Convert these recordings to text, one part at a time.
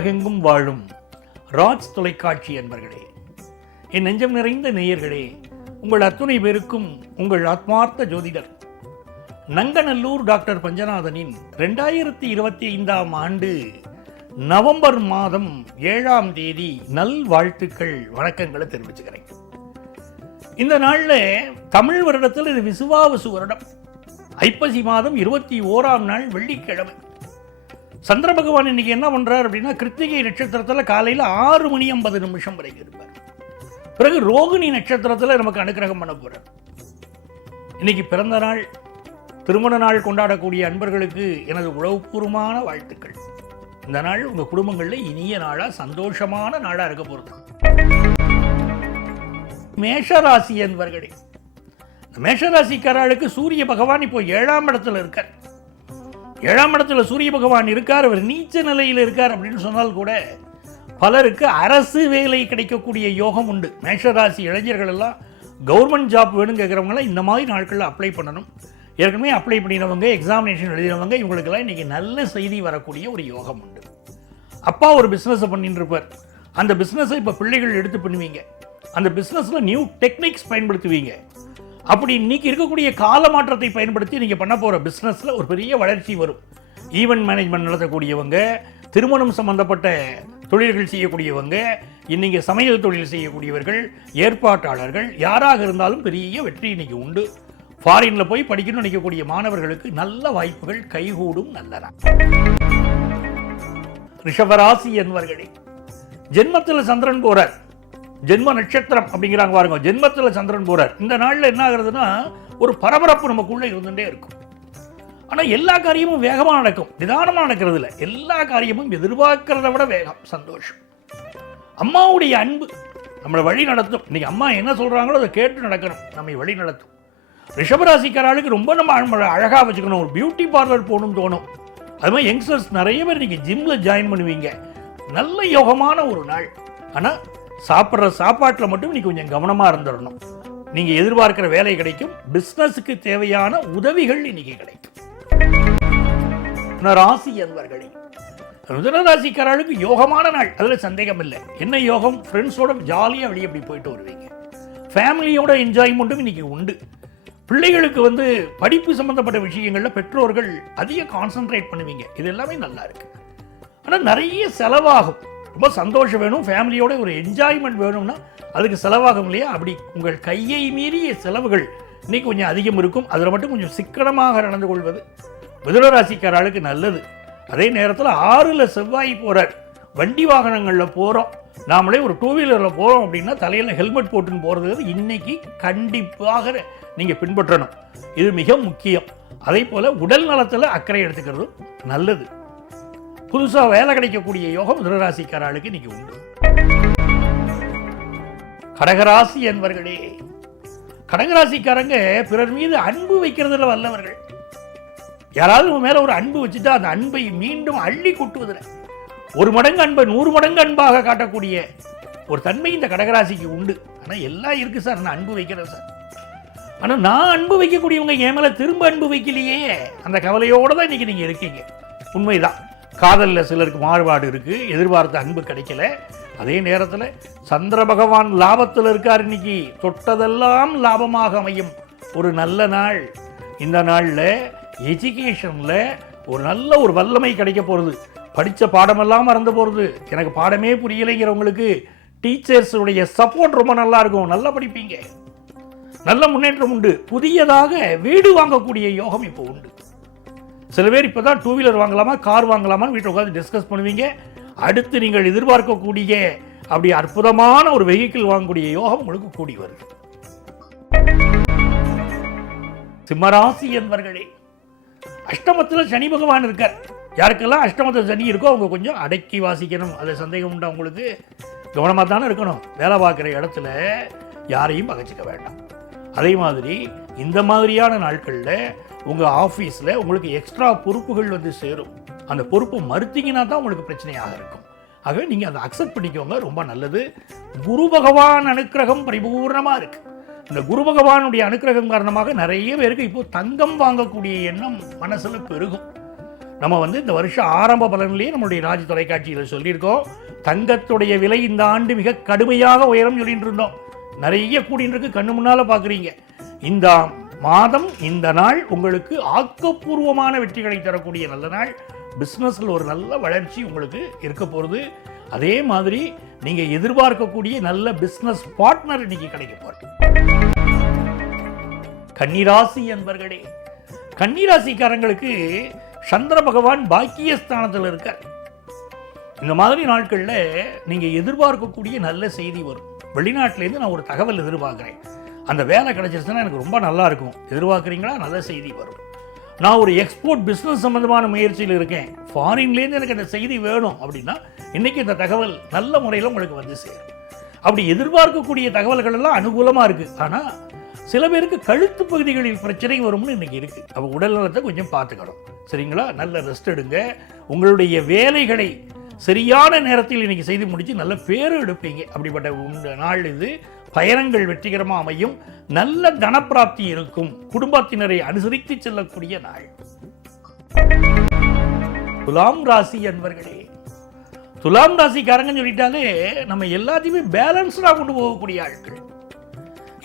உலகெங்கும் வாழும் ராஜ் தொலைக்காட்சி அன்பர்களே, என் நெஞ்சம் நிறைந்த நேயர்களே, உங்கள் அத்துணை பேருக்கும் உங்கள் ஆத்மார்த்த ஜோதிடர் நங்கநல்லூர் டாக்டர் பஞ்சநாதனின் 2025ஆம் ஆண்டு நவம்பர் மாதம் 7ஆம் தேதி நல்வாழ்த்துக்கள் வணக்கங்களை தெரிவிச்சுக்கிறேன். இந்த நாளில் தமிழ் வருடத்தில் இது விசுவாவசு வருடம், ஐப்பசி மாதம் 21ஆம் நாள் வெள்ளிக்கிழமை. சந்திர பகவான் இன்னைக்கு என்ன பண்றார் அப்படின்னா, கிருத்திகை நட்சத்திரத்தில் காலையில் 6:50 வரைக்கும் இருப்பார். பிறகு ரோகிணி நட்சத்திரத்தில் நமக்கு அனுக்கிரகம் பண்ண போறார். இன்னைக்கு பிறந்த நாள், திருமண நாள் கொண்டாடக்கூடிய அன்பர்களுக்கு எனது உளவுபூர்வமான வாழ்த்துக்கள். இந்த நாள் உங்க குடும்பங்களில் இனிய நாளா, சந்தோஷமான நாளா இருக்க போறது. மேஷராசி அன்பர்களே, மேஷராசிக்காரர்களுக்கு சூரிய பகவான் இப்போ 7ஆம் இடத்துல இருக்கார். 7ஆம் இடத்துல சூரிய பகவான் இருக்கார். அவர் நீச்ச நிலையில் இருக்கார் அப்படின்னு சொன்னால் கூட பலருக்கு அரசு வேலை கிடைக்கக்கூடிய யோகம் உண்டு. மேஷராசி இளைஞர்கள் எல்லாம் கவர்மெண்ட் ஜாப் வேணும் கேட்குறவங்களாம் இந்த மாதிரி நாட்களில் அப்ளை பண்ணணும். ஏற்கனவே அப்ளை பண்ணினவங்க, எக்ஸாமினேஷன் எழுதினவங்க, இவங்களுக்கெல்லாம் இன்றைக்கி நல்ல செய்தி வரக்கூடிய ஒரு யோகம் உண்டு. அப்பா ஒரு பிஸ்னஸை பண்ணிட்டு இருப்பார். அந்த பிஸ்னஸை இப்போ பிள்ளைகள் எடுத்து பண்ணுவீங்க. அந்த பிஸ்னஸில் நியூ டெக்னிக்ஸ் பயன்படுத்துவீங்க. அப்படி இன்னைக்கு இருக்கக்கூடிய கால மாற்றத்தை பயன்படுத்தி நீங்கள் பண்ண போகிற பிஸ்னஸில் ஒரு பெரிய வளர்ச்சி வரும். ஈவெண்ட் மேனேஜ்மெண்ட் நடத்தக்கூடியவங்க, திருமணம் சம்பந்தப்பட்ட தொழில்கள் செய்யக்கூடியவங்க, இன்னைக்கு சமையல் தொழில் செய்யக்கூடியவர்கள், ஏற்பாட்டாளர்கள், யாராக இருந்தாலும் பெரிய வெற்றி இன்னைக்கு உண்டு. ஃபாரின்ல போய் படிக்கணும்னு நினைக்கக்கூடிய மாணவர்களுக்கு நல்ல வாய்ப்புகள் கைகூடும். நல்லதா. ரிஷபராசி என்பவர்களே, ஜென்மத்தில் சந்திரன் போறார். ஜென்ம நட்சத்திரம் அப்படிங்கிறாங்க பாருங்க, ஜென்மத்தில் சந்திரன் போறார். இந்த நாளில் என்ன ஆகுறதுன்னா, ஒரு பரபரப்பு நமக்குள்ள இருந்துட்டே இருக்கும். ஆனால் எல்லா காரியமும் வேகமாக நடக்கும், நிதானமாக நடக்கிறது இல்லை. எல்லா காரியமும் எதிர்பார்க்கிறத விட வேகம், சந்தோஷம். அம்மாவுடைய அன்பு நம்மளை வழி நடத்தும். இன்னைக்கு அம்மா என்ன சொல்றாங்களோ அதை கேட்டு நடக்கணும், நம்மை வழி நடத்தும். ரிஷபராசிக்காரர்களுக்கு ரொம்ப நம்ம அழகாக வச்சுக்கணும். ஒரு பியூட்டி பார்லர் போகணும்னு தோணும். அது மாதிரி யங்ஸ்டர்ஸ் நிறைய பேர் இன்னைக்கு ஜிம்ல ஜாயின் பண்ணுவீங்க. நல்ல யோகமான ஒரு நாள். ஆனால் சாப்பிட்ற சாப்பாட்டில் மட்டும் நீ கொஞ்சம் கவனமாக இருந்துடணும். நீங்கள் எதிர்பார்க்கிற வேலை கிடைக்கும். பிஸ்னஸுக்கு தேவையான உதவிகள் இன்னைக்கு கிடைக்கும். ராசி என்பவர்களே, மிதுனராசிக்காரர்களுக்கு யோகமான நாள், அதில் சந்தேகம் இல்லை. என்ன யோகம்? ஃப்ரெண்ட்ஸோட ஜாலியாக வெளியே அப்படி போயிட்டு வருவீங்க. ஃபேமிலியோட என்ஜாய்மெண்ட்டும் இன்னைக்கு உண்டு. பிள்ளைகளுக்கு படிப்பு சம்பந்தப்பட்ட விஷயங்களில் பெற்றோர்கள் அதிக கான்சென்ட்ரேட் பண்ணுவீங்க. இது எல்லாமே நல்லா இருக்கு. ஆனால் நிறைய செலவாகும். ரொம்ப சந்தோஷம் வேணும், ஃபேமிலியோட ஒரு என்ஜாய்மெண்ட் வேணும்னா அதுக்கு செலவாகும் இல்லையா? அப்படி உங்கள் கையை மீறிய செலவுகள் இன்னைக்கு கொஞ்சம் அதிகம் இருக்கும். அதில் மட்டும் கொஞ்சம் சிக்கனமாக நடந்து கொள்வது மிதுனராசிக்காரர்களுக்கு நல்லது. அதே நேரத்தில் 6ல் செவ்வாய் போகிறார். வண்டி வாகனங்களில் போகிறோம், நாமளே ஒரு 2 வீலரில் போகிறோம் அப்படின்னா தலையில் ஹெல்மெட் போட்டுன்னு போகிறது இன்னைக்கு கண்டிப்பாக நீங்கள் பின்பற்றணும். இது மிக முக்கியம். அதே போல் உடல் நலத்தில் அக்கறை எடுத்துக்கிறது நல்லது. புதுசாக வேலை கிடைக்கக்கூடிய யோகம் மிதுனராசிக்காரர்களுக்கு இன்னைக்கு உண்டு. கடகராசி என்பவர்களே, கடகராசிக்காரங்க பிறர் மீது அன்பு வைக்கிறதுல வல்லவர்கள். யாராவது உங்க மேல ஒரு அன்பு வச்சுட்டா அந்த அன்பை மீண்டும் அள்ளி கொட்டுவதில் 1 மடங்கு அன்பை 100 மடங்கு அன்பாக காட்டக்கூடிய ஒரு தன்மை இந்த கடகராசிக்கு உண்டு. ஆனால் எல்லாம் இருக்கு சார், நான் அன்பு வைக்கிறேன் சார். ஆனால் நான் அன்பு வைக்கக்கூடியவங்க என் மேல திரும்ப அன்பு வைக்கலையே, அந்த கவலையோடு தான் இன்னைக்கு நீங்க இருக்கீங்க. உண்மைதான். காதலில் சிலருக்கு மாறுபாடு இருக்கு, எதிர்பார்த்த அன்பு கிடைக்கல. அதே நேரத்தில் சந்திர பகவான் லாபத்தில் இருக்கார். இன்னைக்கு தொட்டதெல்லாம் லாபமாக அமையும் ஒரு நல்ல நாள். இந்த நாளில் எஜுகேஷனில் ஒரு நல்ல ஒரு வல்லமை கிடைக்க போகிறது. படித்த பாடமெல்லாம் மறந்து போகிறது. எனக்கு பாடமே புரியலைங்கிறவங்களுக்கு டீச்சர்ஸுடைய சப்போர்ட் ரொம்ப நல்லா இருக்கும். நல்லா படிப்பீங்க, நல்ல முன்னேற்றம் உண்டு. புதியதாக வீடு வாங்கக்கூடிய யோகம் இப்போ உண்டு. சில பேர் இப்போ தான் 2 வீலர் வாங்கலாமா, கார் வாங்கலாமான்னு வீட்டில் உட்காந்து டிஸ்கஸ் பண்ணுவீங்க. அடுத்து நீங்கள் எதிர்பார்க்கக்கூடிய அப்படி அற்புதமான ஒரு வெஹிக்கிள் வாங்கக்கூடிய யோகம் உங்களுக்கு கூடி வருது. சிம்மராசி என்பவர்களே, அஷ்டமத்தில் சனி பகவான் இருக்கார். யாருக்கெல்லாம் அஷ்டமத்தில் சனி இருக்கோ அவங்க கொஞ்சம் அடக்கி வாசிக்கணும். அதில் சந்தேகம் உண்டா உங்களுக்கு? கவனமாக தானே இருக்கணும். வேலை பார்க்குற இடத்துல யாரையும் பகைச்சிக்க வேண்டாம். அதே மாதிரி இந்த மாதிரியான நாட்களில் உங்கள் ஆஃபீஸில் உங்களுக்கு எக்ஸ்ட்ரா பொறுப்புகள் சேரும். அந்த பொறுப்பை மறுத்தீங்கன்னா தான் உங்களுக்கு பிரச்சனையாக இருக்கும். ஆகவே நீங்கள் அதை அக்செப்ட் பண்ணிக்கோங்க, ரொம்ப நல்லது. குரு பகவான் அனுக்கிரகம் பரிபூர்ணமாக இருக்குது. இந்த குரு பகவானுடைய அனுக்கிரகம் காரணமாக நிறைய பேருக்கு இப்போ தங்கம் வாங்கக்கூடிய எண்ணம் மனசில் பெருகும். நம்ம இந்த வருஷ ஆரம்ப பலன்லேயே நம்மளுடைய ராஜ் தொலைக்காட்சியில் சொல்லியிருக்கோம். தங்கத்துடைய விலை இந்த ஆண்டு மிக கடுமையாக உயரம் சொல்லிட்டு இருந்தோம். நிறைய கூடின்னு இருக்கு, கண்ணு முன்னால் பார்க்குறீங்க. இந்த மாதம் இந்த நாள் உங்களுக்கு ஆக்கப்பூர்வமான வெற்றிகளை தரக்கூடிய நல்ல நாள். பிஸ்னஸில் ஒரு நல்ல வளர்ச்சி உங்களுக்கு இருக்க போகிறது. அதே மாதிரி நீங்கள் எதிர்பார்க்கக்கூடிய நல்ல பிஸ்னஸ் பார்ட்னர் இன்னைக்கு கிடைக்க போகிறது. கன்னிராசி என்பர்களே, கன்னிராசிக்காரங்களுக்கு சந்திர பகவான் பாக்கியஸ்தானத்தில் இருக்கார். இந்த மாதிரி நாட்களில் நீங்கள் எதிர்பார்க்கக்கூடிய நல்ல செய்தி வரும். வெளிநாட்டிலேருந்து நான் ஒரு தகவல் எதிர்பார்க்குறேன், அந்த வேலை கிடைச்சிருச்சுன்னா எனக்கு ரொம்ப நல்லா இருக்கும். எதிர்பார்க்குறீங்களா? நல்ல செய்தி வரும். நான் ஒரு எக்ஸ்போர்ட் பிஸ்னஸ் சம்மந்தமான முயற்சியில் இருக்கேன், ஃபாரின்லேருந்து எனக்கு அந்த செய்தி வேணும் அப்படின்னா இன்றைக்கி இந்த தகவல் நல்ல முறையில் உங்களுக்கு வந்து சேரும். அப்படி எதிர்பார்க்கக்கூடிய தகவல்கள் எல்லாம் அனுகூலமாக இருக்குது. ஆனால் சில பேருக்கு கழுத்து பகுதிகளில் பிரச்சனை வரும்னு இன்றைக்கி இருக்குது. அப்போ உடல் நலத்தை கொஞ்சம் பார்த்துக்கணும். சரிங்களா? நல்ல ரெஸ்ட் எடுங்க. உங்களுடைய வேலைகளை சரியான நேரத்தில் இன்றைக்கி செய்து முடித்து நல்ல பேர் எடுப்பீங்க. அப்படிப்பட்ட நாள் இது. பயணங்கள் வெற்றிகரமாக அமையும். நல்ல தனப்பிராப்தி இருக்கும். குடும்பத்தினரை அனுசரித்து செல்லக்கூடிய நாள். துலாம் ராசி அன்பர்களே, துலாம் ராசிக்காரங்கன்னு சொல்லிட்டாலே நம்ம எல்லாத்தையுமே பேலன்ஸ்டாக கொண்டு போகக்கூடிய ஆட்கள்.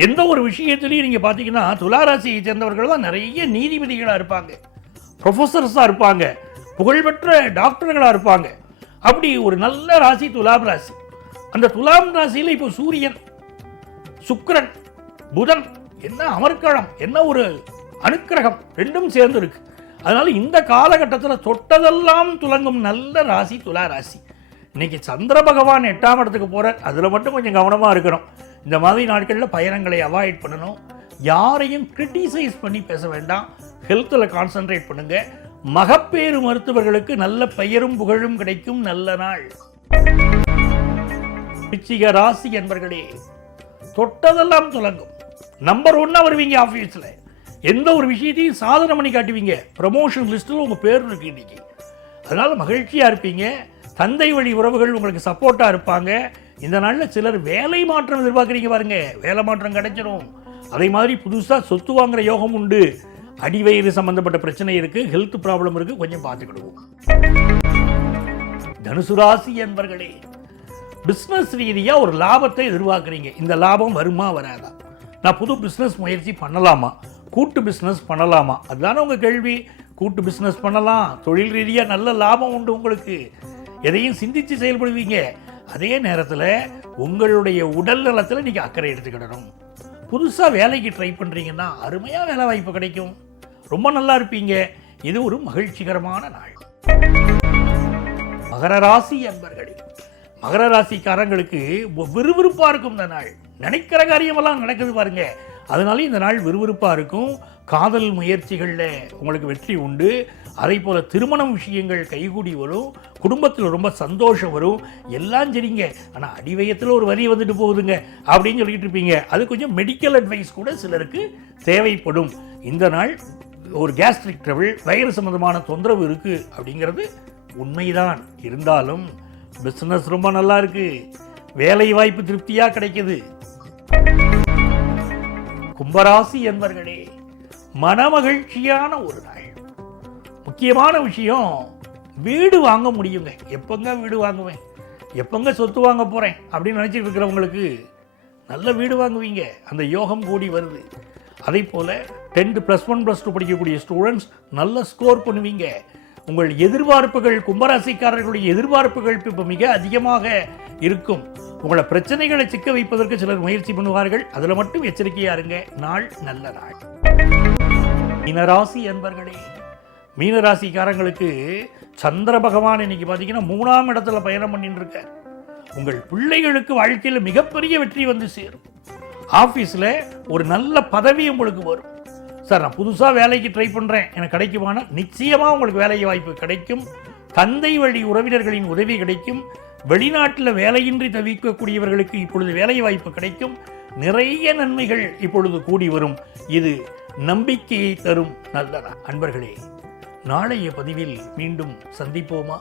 எந்த ஒரு விஷயத்திலையும் நீங்கள் பார்த்தீங்கன்னா துலா ராசியை சேர்ந்தவர்கள் தான் நிறைய நீதிபதிகளாக இருப்பாங்க, ப்ரொஃபஸர்ஸாக இருப்பாங்க, புகழ்பெற்ற டாக்டர்களாக இருப்பாங்க. அப்படி ஒரு நல்ல ராசி துலாம் ராசி. அந்த துலாம் ராசியில் இப்போ சூரியன், சுக்கிரன், புதன், என்ன அமர்க்களம், என்ன ஒரு அனுக்கிரகம், ரெண்டும் சேர்ந்து இருக்கு. அதனால இந்த காலகட்டத்தில் தொட்டதெல்லாம் துலங்கும் நல்ல ராசி துலா ராசி. இன்னைக்கு சந்திர பகவான் 8ஆம் இடத்துக்கு போகிறார். அதில் மட்டும் கொஞ்சம் கவனமாக இருக்கணும். இந்த மாதிரி நாட்களில் பயணங்களை அவாய்ட் பண்ணணும். யாரையும் கிரிட்டிசைஸ் பண்ணி பேச வேண்டாம். ஹெல்த்தில் கான்சன்ட்ரேட் பண்ணுங்க. மகப்பேறு மருத்துவர்களுக்கு நல்ல பெயரும் புகழும் கிடைக்கும் நல்ல நாள். விருச்சிக ராசி என்பர்களே, தொட்டதெல்லாம் துலங்கும். நம்பர் 1 வருவீங்க. ஆஃபீஸில் எந்த ஒரு விஷயத்தையும் சாதனை பண்ணி காட்டுவீங்க. ப்ரமோஷன் லிஸ்ட்டில் உங்கள் பேர் இருக்கு இன்னைக்கு. அதனால மகிழ்ச்சியாக இருப்பீங்க. தந்தை வழி உறவுகள் உங்களுக்கு சப்போர்ட்டாக இருப்பாங்க. இந்த நாளில் சிலர் வேலை மாற்றம் எதிர்பார்க்குறீங்க பாருங்க, வேலை மாற்றம் கிடைச்சிடும். அதே மாதிரி புதுசாக சொத்து வாங்குற யோகம் உண்டு. அடிவயிறு சம்பந்தப்பட்ட பிரச்சனை இருக்கு, ஹெல்த் ப்ராப்ளம் இருக்கு, கொஞ்சம் பார்த்துக்கிடுவோம். தனுசு ராசி என்பர்களே, பிஸ்னஸ் ரீதியாக ஒரு லாபத்தை எதிர்பார்க்குறீங்க. இந்த லாபம் வருமா வராதா? நான் புது பிஸ்னஸ் முயற்சி பண்ணலாமா, கூட்டு பிஸ்னஸ் பண்ணலாமா? அதுதானே உங்கள் கேள்வி. கூட்டு பிஸ்னஸ் பண்ணலாம், தொழில் ரீதியாக நல்ல லாபம் உண்டு. உங்களுக்கு எதையும் சிந்தித்து செயல்படுவீங்க. அதே நேரத்தில் உங்களுடைய உடல் நலத்தில் நீங்கள் அக்கறை எடுத்துக்கிடணும். புதுசாக வேலைக்கு ட்ரை பண்ணுறீங்கன்னா அருமையாக வேலை வாய்ப்பு கிடைக்கும். ரொம்ப நல்லா இருப்பீங்க. இது ஒரு மகிழ்ச்சிகரமான நாள். மகர ராசி அன்பர்களே, மகர ராசிக்காரங்களுக்கு விறுவிறுப்பாக இருக்கும் இந்த நாள். நினைக்கிற காரியமெல்லாம் நடக்குது பாருங்க. அதனால இந்த நாள் விறுவிறுப்பாக இருக்கும். காதல் முயற்சிகளில் உங்களுக்கு வெற்றி உண்டு. அதே போல் திருமணம் விஷயங்கள் கைகூடி வரும். குடும்பத்தில் ரொம்ப சந்தோஷம் வரும். எல்லாம் சரிங்க, ஆனால் அடிவயத்தில் ஒரு வரி வந்துட்டு போகுதுங்க அப்படின்னு சொல்லிட்டு இருப்பீங்க. அது கொஞ்சம் மெடிக்கல் அட்வைஸ் கூட சிலருக்கு தேவைப்படும். இந்த நாள் ஒரு கேஸ்ட்ரிக் ட்ரபிள், வயிறு சம்பந்தமான தொந்தரவு இருக்குது அப்படிங்கிறது உண்மைதான். இருந்தாலும் பிஸ்னஸ் ரொம்ப நல்லா இருக்கு. வேலை வாய்ப்பு திருப்தியாக கிடைக்குது. கும்பராசி என்பர்களே, மனமகிழ்ச்சியான ஒரு நாள். முக்கியமான விஷயம், வீடு வாங்க முடியுங்க. எப்போங்க வீடு வாங்குவேன், எப்போங்க சொத்து வாங்க போகிறேன் அப்படின்னு நினச்சிட்டு இருக்கிறவங்களுக்கு நல்ல வீடு வாங்குவீங்க. அந்த யோகம் கூடி வருது. அதே போல் 10th +1 +2 படிக்கக்கூடிய ஸ்டூடெண்ட்ஸ் நல்ல ஸ்கோர் பண்ணுவீங்க. உங்கள் எதிர்பார்ப்புகள், கும்பராசிக்காரர்களுடைய எதிர்பார்ப்புகள் இப்போ மிக அதிகமாக இருக்கும். உங்களை பிரச்சனைகளை சிக்க வைப்பதற்கு சிலர் முயற்சி பண்ணுவார்கள். அதில் மட்டும் எச்சரிக்கையாக இருங்க. நாள் நல்ல நாள். மீனராசி அன்பர்களே, மீனராசிக்காரங்களுக்கு சந்திர பகவான் இன்னைக்கு பார்த்தீங்கன்னா 3ஆம் இடத்துல பயணம் பண்ணிட்டு இருக்க. உங்கள் பிள்ளைகளுக்கு வாழ்க்கையில் மிகப்பெரிய வெற்றி வந்து சேரும். ஆஃபீஸில் ஒரு நல்ல பதவி உங்களுக்கு வரும். சார், நான் புதுசாக வேலைக்கு ட்ரை பண்ணுறேன், எனக்கு கிடைக்குமானா நிச்சயமாக உங்களுக்கு வேலை வாய்ப்பு கிடைக்கும். தந்தை வழி உறவினர்களின் உதவி கிடைக்கும். வெளிநாட்டில் வேலையின்றி தவிக்கக்கூடியவர்களுக்கு இப்பொழுது வேலை வாய்ப்பு கிடைக்கும். நிறைய நன்மைகள் இப்பொழுது கூடி வரும். இது நம்பிக்கையை தரும் நல்ல நாள். அன்பர்களே, நாளைய பதிவில் மீண்டும் சந்திப்போமா?